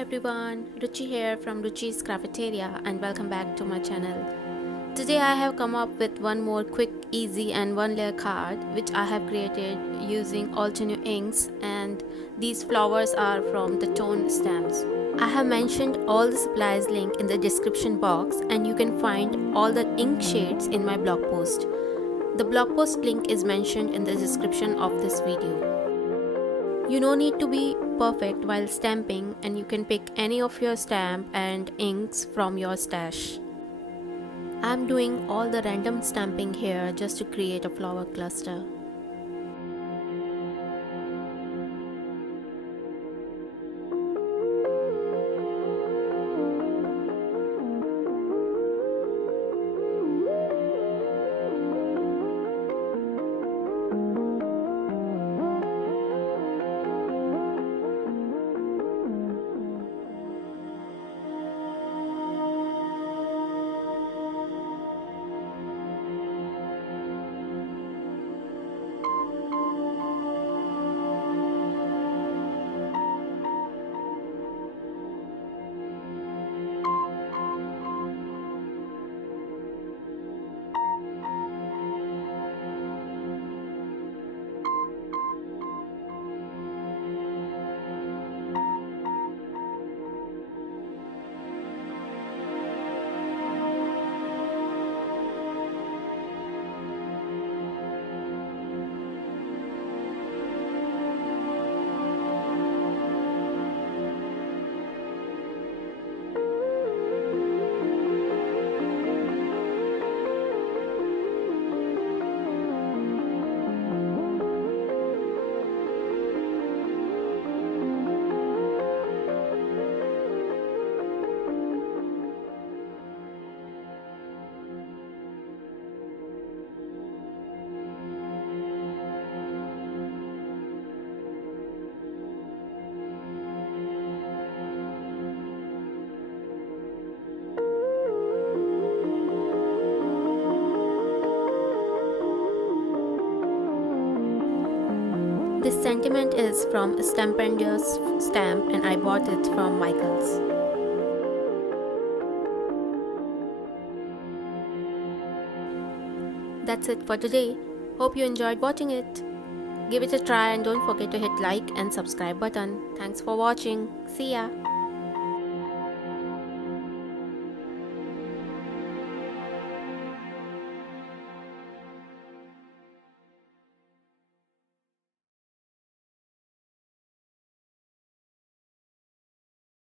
everyone, Ruchi here from Ruchi's Crafeteria and welcome back to my channel. Today I have come up with one more quick, easy and one layer card which I have created using Altenew inks, and these flowers are from the Ton stamps. I have mentioned all the supplies link in the description box and you can find all the ink shades in my blog post. The blog post link is mentioned in the description of this video. You no need to be perfect while stamping, and you can pick any of your stamp and inks from your stash. I'm doing all the random stamping here just to create a flower cluster. This sentiment is from a Stampendous stamp and I bought it from Michael's. That's it for today. Hope you enjoyed watching it. Give it a try and don't forget to hit like and subscribe button. Thanks for watching. See ya.